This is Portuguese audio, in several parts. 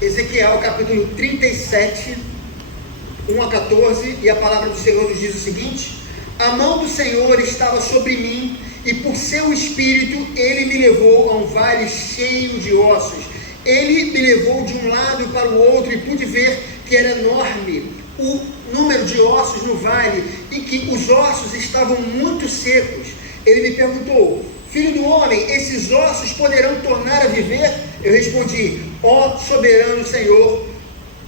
Ezequiel capítulo 37, 1 a 14, e a palavra do Senhor nos diz o seguinte: a mão do Senhor estava sobre mim, e por seu espírito ele me levou a um vale cheio de ossos. Ele me levou de um lado para o outro, e pude ver que era enorme o número de ossos no vale, e que os ossos estavam muito secos. Ele me perguntou: filho do homem, esses ossos poderão tornar a viver? Eu respondi: ó soberano Senhor,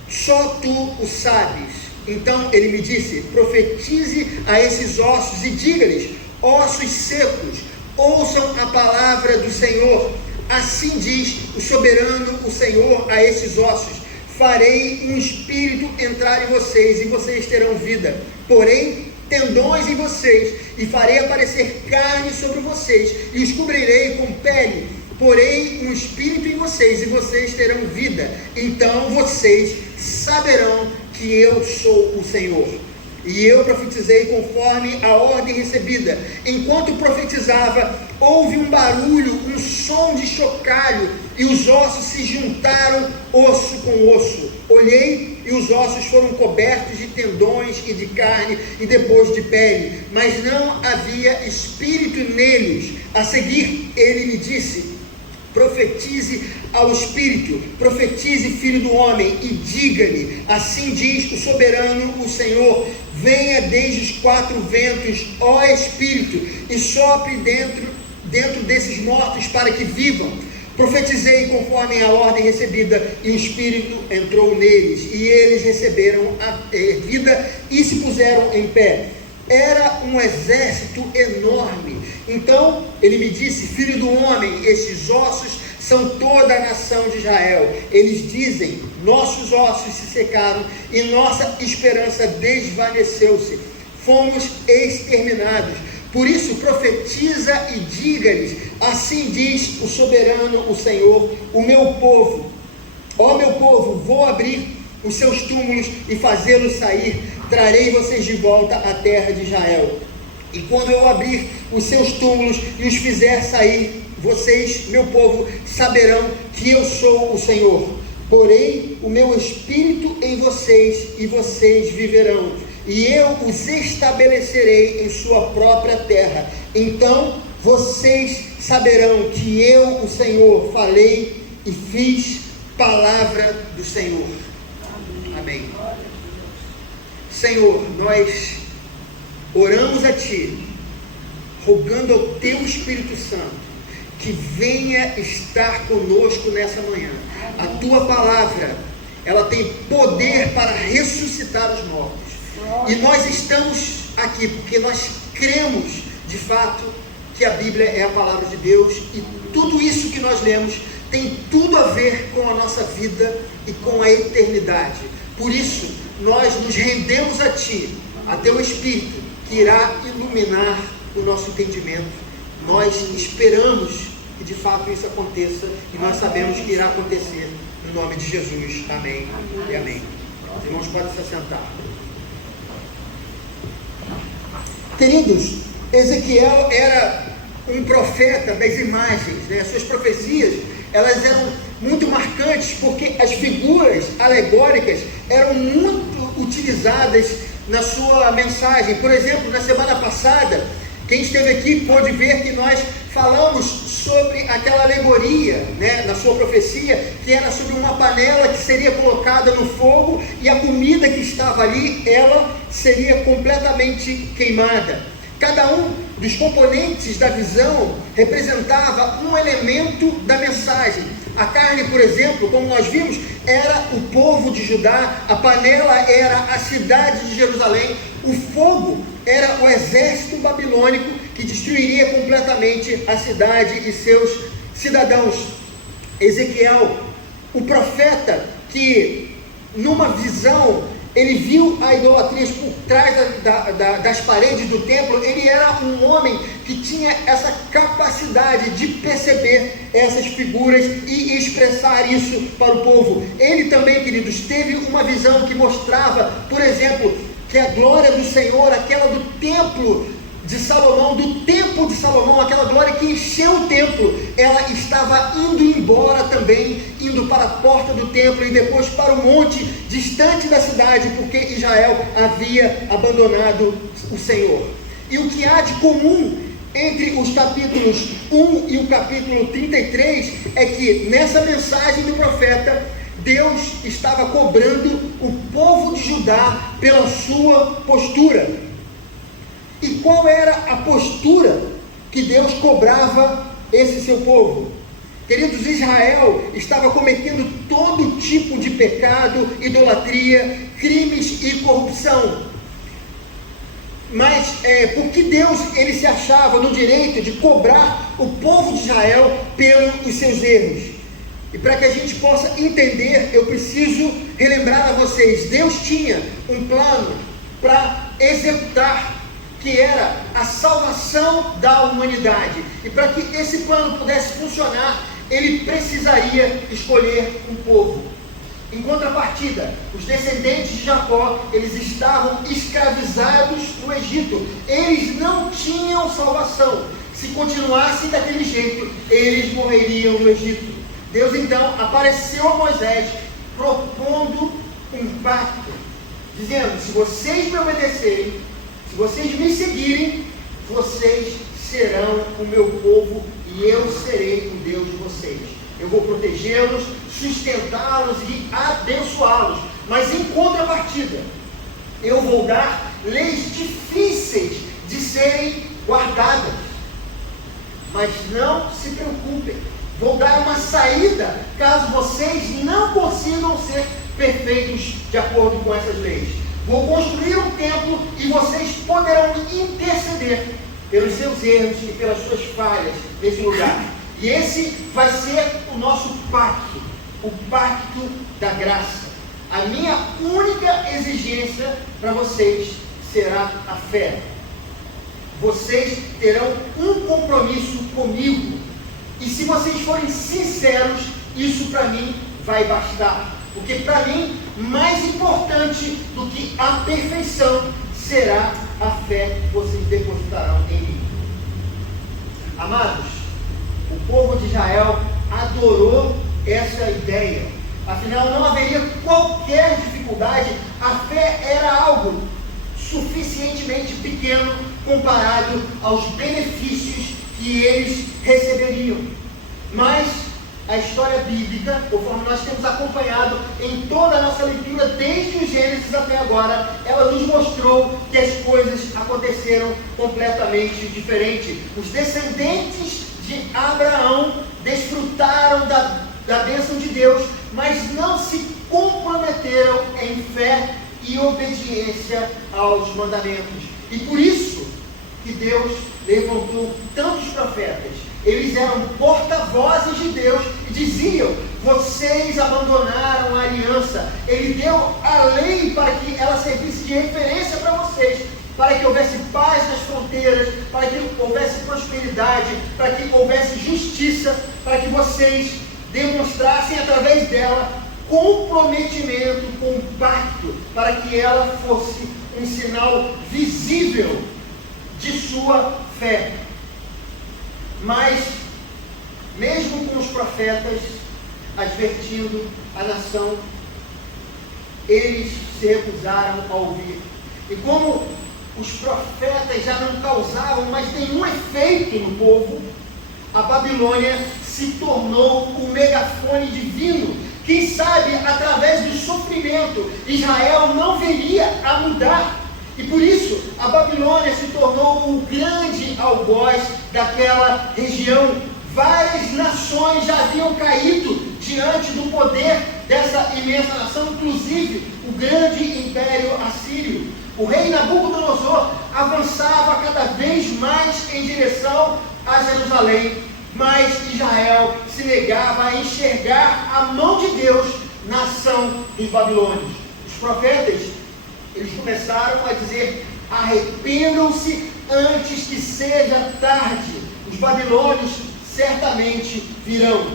só tu o sabes. Então ele me disse: profetize a esses ossos e diga-lhes: ossos secos, ouçam a palavra do Senhor. Assim diz o soberano, o Senhor, a esses ossos: farei um espírito entrar em vocês, e vocês terão vida. Porém, tendões em vocês, e farei aparecer carne sobre vocês, e os cobrirei com pele. Porém, um espírito em vocês, e vocês terão vida. Então vocês saberão que eu sou o Senhor. E eu profetizei conforme a ordem recebida. Enquanto profetizava, houve um barulho, um som de chocalho, e os ossos se juntaram, osso com osso. Olhei, e os ossos foram cobertos de tendões e de carne, e depois de pele, mas não havia espírito neles. A seguir, ele me disse: profetize ao espírito, profetize, filho do homem, e diga-lhe: assim diz o soberano, o Senhor: venha desde os quatro ventos, ó espírito, e sopre dentro desses mortos para que vivam. Profetizei conforme a ordem recebida, e o espírito entrou neles, e eles receberam a vida e se puseram em pé. Era um exército enorme. Então ele me disse: filho do homem, estes ossos são toda a nação de Israel. Eles dizem: nossos ossos se secaram e nossa esperança desvaneceu-se. Fomos exterminados. Por isso profetiza e diga-lhes: assim diz o soberano, o Senhor: o meu povo, ó meu povo, vou abrir os seus túmulos e fazê-los sair. Trarei vocês de volta à terra de Israel. E quando eu abrir os seus túmulos e os fizer sair, vocês, meu povo, saberão que eu sou o Senhor. Porém o meu espírito em vocês, e vocês viverão, e eu os estabelecerei em sua própria terra. Então vocês saberão que eu, o Senhor, falei e fiz. Palavra do Senhor. Amém. Senhor, nós oramos a Ti, rogando ao Teu Espírito Santo que venha estar conosco nessa manhã. A Tua palavra, ela tem poder para ressuscitar os mortos. E nós estamos aqui porque nós cremos de fato que a Bíblia é a palavra de Deus, e tudo isso que nós lemos tem tudo a ver com a nossa vida e com a eternidade. Por isso, nós nos rendemos a Ti, a Teu Espírito, que irá iluminar o nosso entendimento. Nós esperamos que de fato isso aconteça, e nós sabemos que irá acontecer, no nome de Jesus. Amém e amém. Os irmãos podem se assentar. Queridos, Ezequiel era um profeta das imagens, né? Suas profecias, elas eram muito marcantes, porque as figuras alegóricas eram muito utilizadas na sua mensagem. Por exemplo, na semana passada, quem esteve aqui pôde ver que nós falamos sobre aquela alegoria, né, na sua profecia, que era sobre uma panela que seria colocada no fogo, e a comida que estava ali, ela seria completamente queimada. Cada um dos componentes da visão representava um elemento da mensagem. A carne, por exemplo, como nós vimos, era o povo de Judá. A panela era a cidade de Jerusalém. O fogo era o exército babilônico que destruiria completamente a cidade e seus cidadãos. Ezequiel, o profeta que numa visão ele viu a idolatria por trás das paredes do templo, ele era um homem que tinha essa capacidade de perceber essas figuras e expressar isso para o povo. Ele também, queridos, teve uma visão que mostrava, por exemplo, que a glória do Senhor, aquela do templo de Salomão, do templo de Salomão, aquela glória que encheu o templo, ela estava indo embora também, indo para porta do templo e depois para o monte distante da cidade, porque Israel havia abandonado o Senhor. E o que há de comum entre os capítulos 1 e o capítulo 33 é que nessa mensagem do profeta, Deus estava cobrando o povo de Judá pela sua postura. E qual era a postura que Deus cobrava esse seu povo? Queridos, Israel estava cometendo todo tipo de pecado, idolatria, crimes e corrupção. Mas porque Deus ele se achava no direito de cobrar o povo de Israel pelos seus erros? E para que a gente possa entender, eu preciso relembrar a vocês, Deus tinha um plano para executar, que era a salvação da humanidade. E para que esse plano pudesse funcionar, ele precisaria escolher um povo. Em contrapartida, os descendentes de Jacó, eles estavam escravizados no Egito. Eles não tinham salvação. Se continuassem daquele jeito, eles morreriam no Egito. Deus então apareceu a Moisés, propondo um pacto, dizendo: se vocês me obedecerem, se vocês me seguirem, vocês serão o meu povo e eu serei o Deus de vocês. Eu vou protegê-los, sustentá-los e abençoá-los. Mas em contrapartida, eu vou dar leis difíceis de serem guardadas. Mas não se preocupem, vou dar uma saída caso vocês não consigam ser perfeitos de acordo com essas leis. Vou construir um templo e vocês poderão interceder pelos seus erros e pelas suas falhas nesse lugar. E esse vai ser o nosso pacto, o pacto da graça. A minha única exigência para vocês será a fé. Vocês terão um compromisso comigo. E se vocês forem sinceros, isso para mim vai bastar. Porque para mim, mais importante do que a perfeição será a fé que vocês depositarão em mim. Amados, o povo de Israel adorou essa ideia. Afinal, não haveria qualquer dificuldade. A fé era algo suficientemente pequeno comparado aos benefícios que eles receberiam. Mas a história bíblica, conforme nós temos acompanhado em toda a nossa leitura, desde o Gênesis até agora, ela nos mostrou que as coisas aconteceram completamente diferente. Os descendentes de Abraão desfrutaram da bênção de Deus, mas não se comprometeram em fé e obediência aos mandamentos. E por isso que Deus levantou tantos profetas. Eles eram porta-vozes de Deus e diziam: vocês abandonaram a aliança. Ele deu a lei para que ela servisse de referência para vocês, para que houvesse paz nas fronteiras, para que houvesse prosperidade, para que houvesse justiça, para que vocês demonstrassem através dela comprometimento com o pacto, para que ela fosse um sinal visível de sua fé. Mas, mesmo com os profetas advertindo a nação, eles se recusaram a ouvir. E como os profetas já não causavam mais nenhum efeito no povo, a Babilônia se tornou o megafone divino. Quem sabe, através do sofrimento, Israel não viria a mudar. E por isso, a Babilônia se tornou o grande algoz daquela região. Várias nações já haviam caído diante do poder dessa imensa nação, inclusive o grande império assírio. O rei Nabucodonosor avançava cada vez mais em direção a Jerusalém, mas Israel se negava a enxergar a mão de Deus na ação dos babilônios. Os profetas, eles começaram a dizer: arrependam-se antes que seja tarde, os babilônios certamente virão.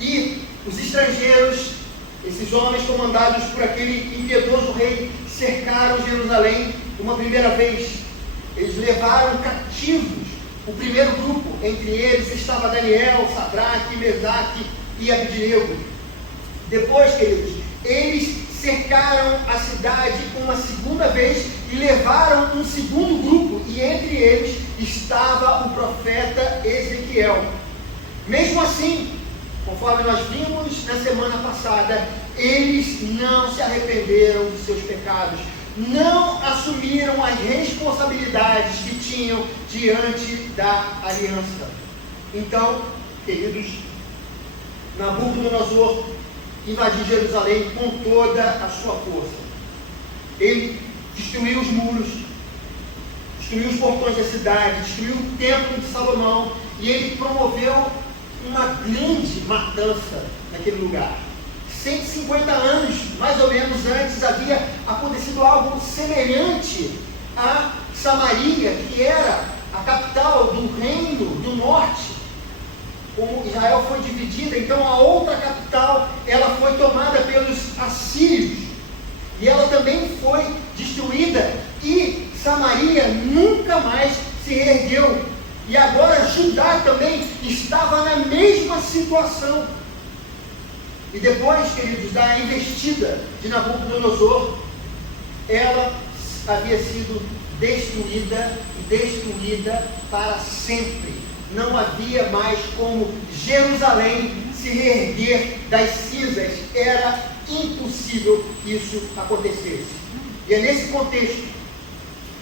E os estrangeiros, esses homens comandados por aquele impiedoso rei, cercaram Jerusalém uma primeira vez. Eles levaram cativos o primeiro grupo. Entre eles estava Daniel, Sadraque, Mesaque e Abednego. Depois, queridos, eles cercaram a cidade uma segunda vez e levaram um segundo grupo, e entre eles estava o profeta Ezequiel. Mesmo assim, conforme nós vimos na semana passada, eles não se arrependeram dos seus pecados, não assumiram as responsabilidades que tinham diante da aliança. Então, queridos, Nabucodonosor invadiu Jerusalém com toda a sua força. Ele destruiu os muros, destruiu os portões da cidade, destruiu o templo de Salomão, e ele promoveu uma grande matança naquele lugar. 150 anos, mais ou menos antes, havia acontecido algo semelhante a Samaria, que era a capital do reino do norte. Como Israel foi dividida, então a outra capital, ela foi tomada pelos assírios, e ela também foi destruída, e Samaria nunca mais se reergueu. E agora Judá também estava na mesma situação. E depois, queridos, da investida de Nabucodonosor, ela havia sido destruída para sempre. Não havia mais como Jerusalém se reerguer das cinzas. Era impossível isso acontecesse. E é nesse contexto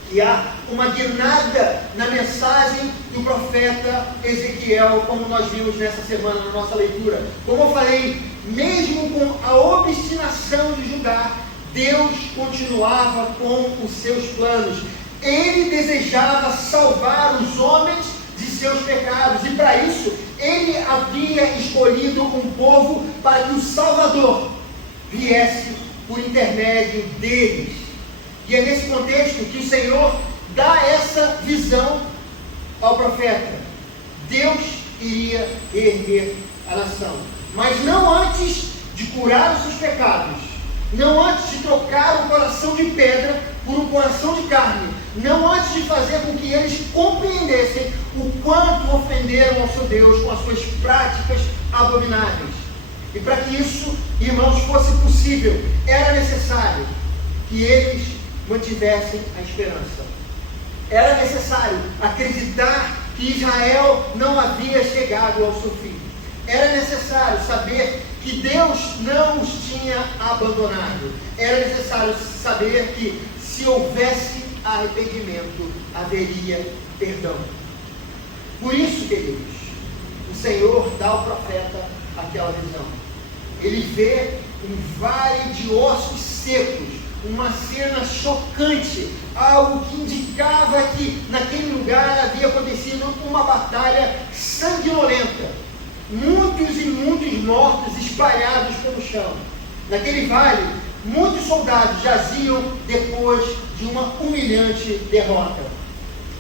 que há uma guinada na mensagem do profeta Ezequiel, como nós vimos nessa semana na nossa leitura. Como eu falei, mesmo com a obstinação de Judá, Deus continuava com os seus planos. Ele desejava salvar os homens de seus pecados, e para isso ele havia escolhido um povo para que o Salvador viesse por intermédio deles. E é nesse contexto que o Senhor dá essa visão ao profeta. Deus iria erguer a nação, mas não antes de curar os seus pecados, não antes de trocar o coração de pedra por um coração de carne, não antes de fazer com que eles compreendessem o quanto ofenderam ao seu Deus com as suas práticas abomináveis. E para que isso, irmãos, fosse possível, era necessário que eles mantivessem a esperança. Era necessário acreditar que Israel não havia chegado ao seu fim. Era necessário saber que Deus não os tinha abandonado. Era necessário saber que, se houvesse arrependimento, haveria perdão. Por isso, queridos, o Senhor dá ao profeta aquela visão. Ele vê um vale de ossos secos, uma cena chocante, algo que indicava que naquele lugar havia acontecido uma batalha sanguinolenta. Muitos e muitos mortos espalhados pelo chão. Naquele vale, muitos soldados jaziam depois de uma humilhante derrota.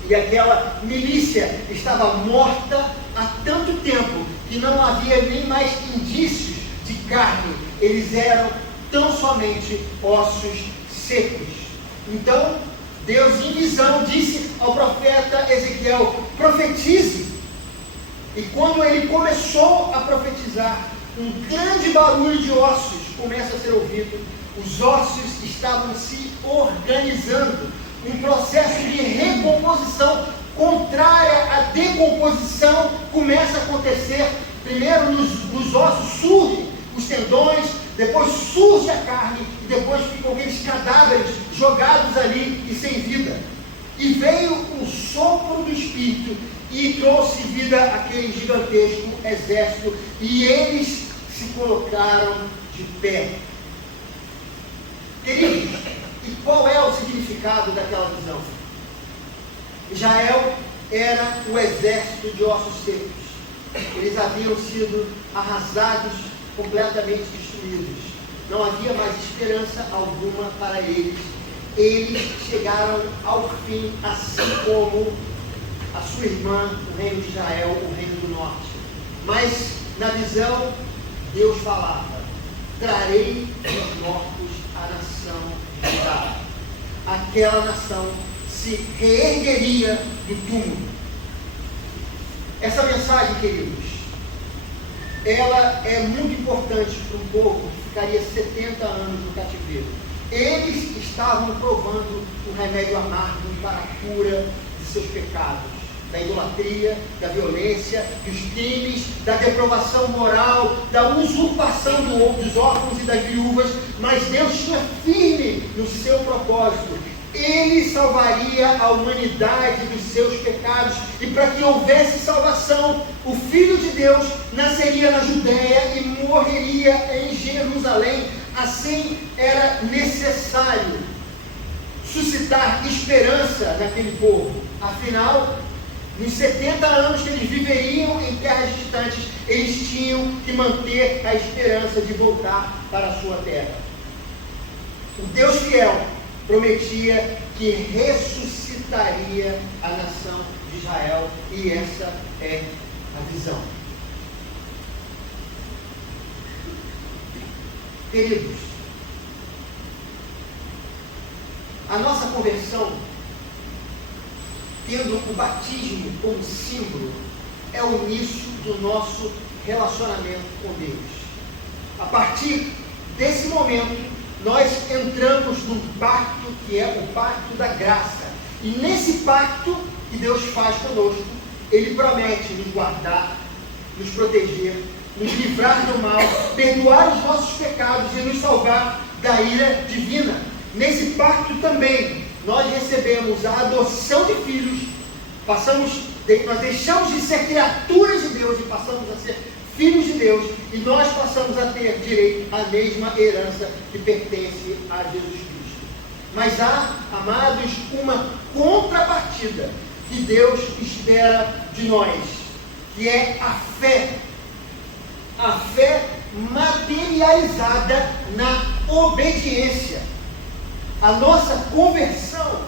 E aquela milícia estava morta há tanto tempo que não havia nem mais indícios de carne. Eles eram tão somente ossos secos. Então, Deus, em visão, disse ao profeta Ezequiel: profetize. E quando ele começou a profetizar, um grande barulho de ossos começa a ser ouvido. Os ossos estavam se organizando. Um processo de recomposição contrária à decomposição começa a acontecer. Primeiro nos ossos surgem os tendões, depois surge a carne, e depois ficam aqueles cadáveres jogados ali e sem vida. E veio o sopro do Espírito e trouxe vida àquele gigantesco exército, e eles se colocaram de pé. Queridos, e qual é o significado daquela visão? Israel era o exército de ossos secos. Eles haviam sido arrasados, completamente destruídos. Não havia mais esperança alguma para eles. Eles chegaram ao fim, assim como a sua irmã, o reino de Israel, o reino do norte. Mas na visão, Deus falava: trarei dos mortos a nação de Judá. Aquela nação se reergueria do túmulo. Essa mensagem, queridos, ela é muito importante para um povo que ficaria 70 anos no cativeiro. Eles estavam provando o remédio amargo para a cura de seus pecados, da idolatria, da violência, dos crimes, da deprovação moral, da usurpação dos órfãos e das viúvas, mas Deus tinha firme no seu propósito. Ele salvaria a humanidade dos seus pecados, e para que houvesse salvação, o Filho de Deus nasceria na Judéia e morreria em Jerusalém. Assim era necessário suscitar esperança naquele povo. Afinal, nos 70 anos que eles viveriam em terras distantes, eles tinham que manter a esperança de voltar para a sua terra. O Deus fiel prometia que ressuscitaria a nação de Israel, e essa é a visão. Queridos, a nossa conversão, tendo o batismo como símbolo, é o início do nosso relacionamento com Deus. A partir desse momento, nós entramos num pacto que é o pacto da graça. E nesse pacto que Deus faz conosco, Ele promete nos guardar, nos proteger, nos livrar do mal, perdoar os nossos pecados e nos salvar da ira divina. Nesse pacto também, nós recebemos a adoção de filhos, nós deixamos de ser criaturas de Deus e passamos a ser filhos de Deus, e nós passamos a ter direito à mesma herança que pertence a Jesus Cristo. Mas há, amados, uma contrapartida que Deus espera de nós, que é a fé materializada na obediência. A nossa conversão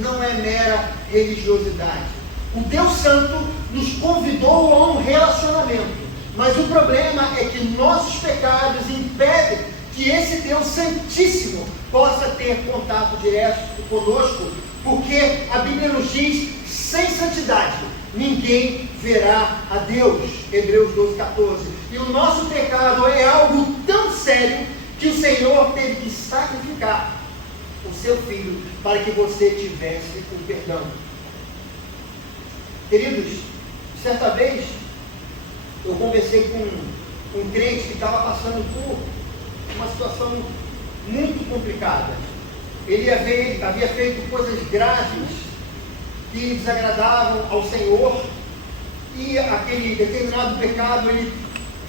não é mera religiosidade. O Deus Santo nos convidou a um relacionamento, mas o problema é que nossos pecados impedem que esse Deus Santíssimo possa ter contato direto conosco, porque a Bíblia nos diz: sem santidade ninguém verá a Deus. Hebreus 12:14. E o nosso pecado é algo tão sério que o Senhor teve que sacrificar o seu Filho para que você tivesse o perdão. Queridos, certa vez eu conversei com um crente que estava passando por uma situação muito complicada. Ele havia feito coisas graves que desagradavam ao Senhor, e aquele determinado pecado ele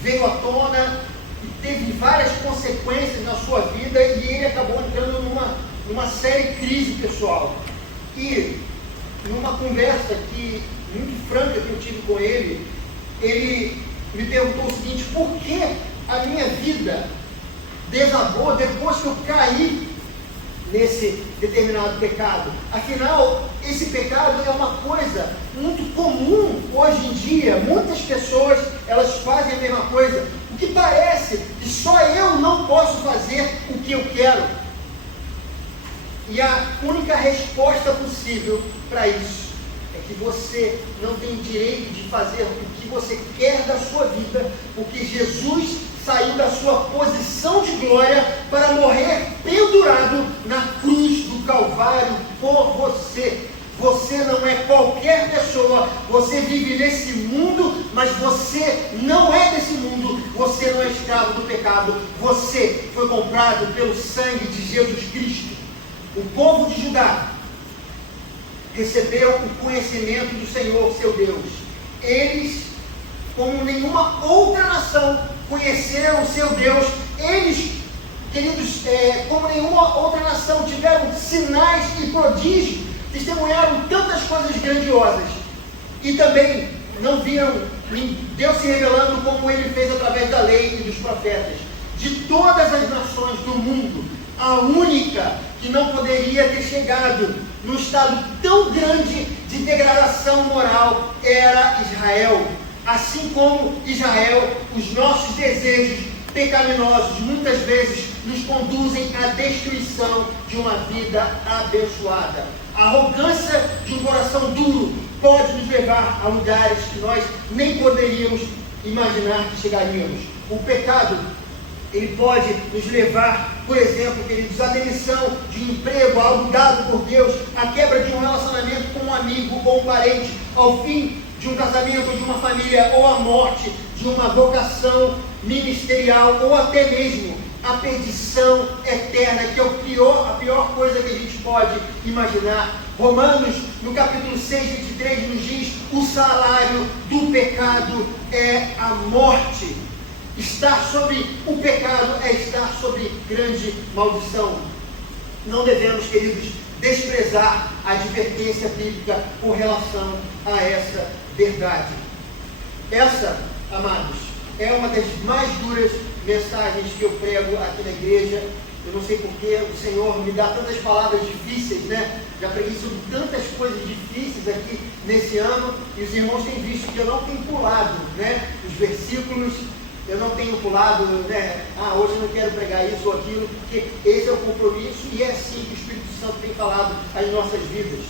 veio à tona e teve várias consequências na sua vida, e ele acabou entrando numa séria crise pessoal. E numa conversa muito franca que eu tive com ele, ele me perguntou o seguinte: por que a minha vida desabou depois que eu caí nesse determinado pecado? Afinal, esse pecado é uma coisa muito comum hoje em dia. Muitas pessoas, elas fazem a mesma coisa. O que parece que só eu não posso fazer o que eu quero. E a única resposta possível para isso é que você não tem direito de fazer o que você quer da sua vida, porque Jesus saiu da sua posição de glória para morrer pendurado na cruz do Calvário por você. Você não é qualquer pessoa. Você vive nesse mundo, mas você não é desse mundo. Você não é escravo do pecado. Você foi comprado pelo sangue de Jesus Cristo. O povo de Judá recebeu o conhecimento do Senhor, seu Deus. Eles, como nenhuma outra nação, conheceram o seu Deus. Eles, queridos, como nenhuma outra nação, tiveram sinais e prodígios, testemunharam tantas coisas grandiosas, e também não viram Deus se revelando como Ele fez através da lei e dos profetas. De todas as nações do mundo, a única que não poderia ter chegado num estado tão grande de degradação moral era Israel. Assim como Israel, os nossos desejos pecaminosos muitas vezes nos conduzem à destruição de uma vida abençoada. A arrogância de um coração duro pode nos levar a lugares que nós nem poderíamos imaginar que chegaríamos. O pecado Ele pode nos levar, por exemplo, queridos, à demissão de um emprego, algo dado por Deus, à quebra de um relacionamento com um amigo ou um parente, ao fim de um casamento, de uma família, ou à morte de uma vocação ministerial, ou até mesmo a perdição eterna, que é a pior coisa que a gente pode imaginar. Romanos, no capítulo 6, 23, nos diz: o salário do pecado é a morte. Estar sobre o pecado é estar sobre grande maldição. Não devemos, queridos, desprezar a advertência bíblica com relação a essa verdade. Essa, amados, é uma das mais duras mensagens que eu prego aqui na igreja. Eu não sei porque o Senhor me dá tantas palavras difíceis, né? Já preguei sobre tantas coisas difíceis aqui nesse ano, e os irmãos têm visto que eu não tenho pulado, né? Os versículos, eu não tenho pulado, né? Hoje eu não quero pregar isso ou aquilo, porque esse é o compromisso, e é assim que o Espírito Santo tem falado às nossas vidas.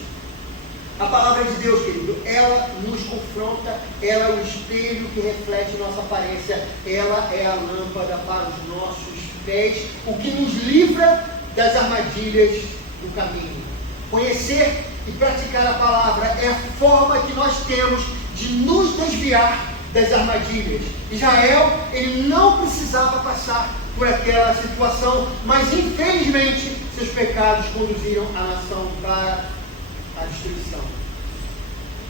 A palavra de Deus, querido, ela nos confronta, ela é o espelho que reflete nossa aparência, ela é a lâmpada para os nossos pés, o que nos livra das armadilhas do caminho. Conhecer e praticar a palavra é a forma que nós temos de nos desviar das armadilhas. Israel, ele não precisava passar por aquela situação, mas infelizmente seus pecados conduziram a nação para a destruição.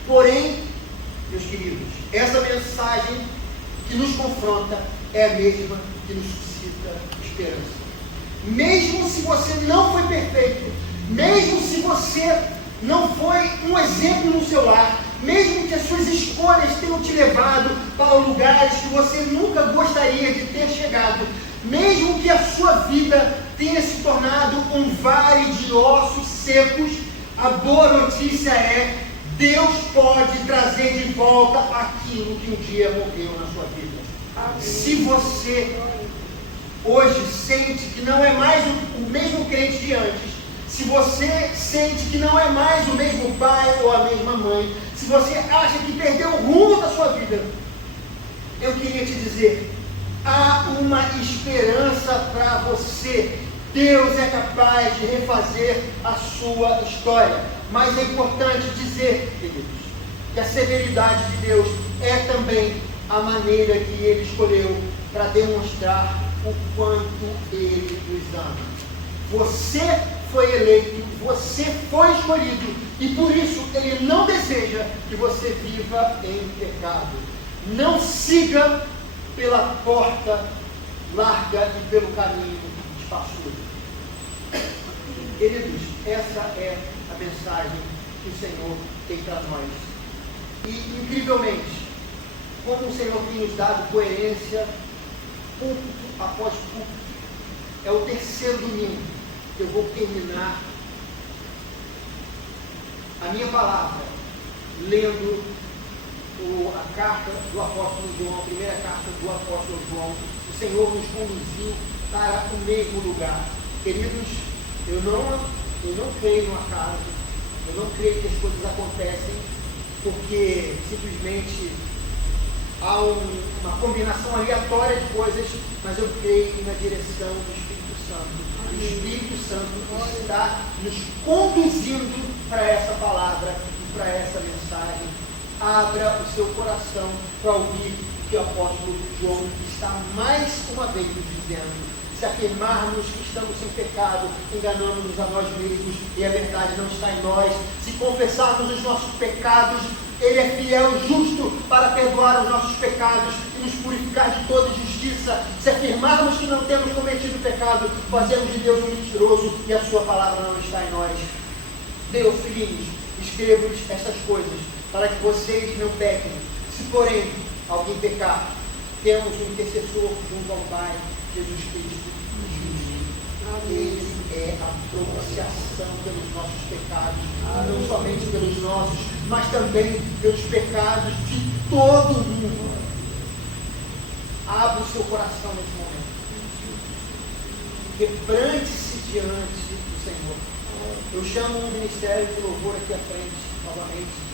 Porém, meus queridos, essa mensagem que nos confronta é a mesma que nos suscita esperança. Mesmo se você não foi perfeito, mesmo se você não foi um exemplo no seu lar, mesmo que as suas escolhas tenham te levado para lugares que você nunca gostaria de ter chegado, mesmo que a sua vida tenha se tornado um vale de ossos secos, a boa notícia é: Deus pode trazer de volta aquilo que um dia morreu na sua vida. Amém. Se você hoje sente que não é mais o mesmo crente de antes, se você sente que não é mais o mesmo pai ou a mesma mãe, se você acha que perdeu o rumo da sua vida, eu queria te dizer: há uma esperança para você. Deus é capaz de refazer a sua história. Mas é importante dizer, queridos, que a severidade de Deus é também a maneira que Ele escolheu para demonstrar o quanto Ele nos ama. Você foi eleito, você foi escolhido, e por isso Ele não deseja que você viva em pecado. Não siga pela porta larga e pelo caminho espaçoso. Queridos, essa é a mensagem que o Senhor tem para nós. E, incrivelmente, como o Senhor tem nos dado coerência, púlpito após púlpito, é o terceiro domingo que eu vou terminar a minha palavra lendo a carta do apóstolo João, a primeira carta do apóstolo João. O Senhor nos conduziu para o mesmo lugar. Queridos, eu não creio no acaso, eu não creio que as coisas acontecem porque simplesmente há uma combinação aleatória de coisas, mas eu creio na direção do Espírito Santo. O Espírito Santo está nos conduzindo para essa palavra e para essa mensagem. Abra o seu coração para ouvir o que o apóstolo João está mais uma vez nos dizendo. Se afirmarmos que estamos sem pecado, enganamos-nos a nós mesmos e a verdade não está em nós. Se confessarmos os nossos pecados, Ele é fiel e justo para perdoar os nossos pecados e nos purificar de toda injustiça. Se afirmarmos que não temos cometido pecado, fazemos de Deus um mentiroso e a sua palavra não está em nós. Meus filhinhos, escrevo-lhes estas coisas para que vocês não pequem. Se porém alguém pecar, temos um intercessor junto ao Pai, Jesus Cristo, justo. Ele é a propiciação pelos nossos pecados, não somente pelos nossos, mas também pelos pecados de todo mundo. Abra o seu coração nesse momento. Quebrante-se diante do Senhor. Eu chamo o ministério de louvor aqui à frente, novamente.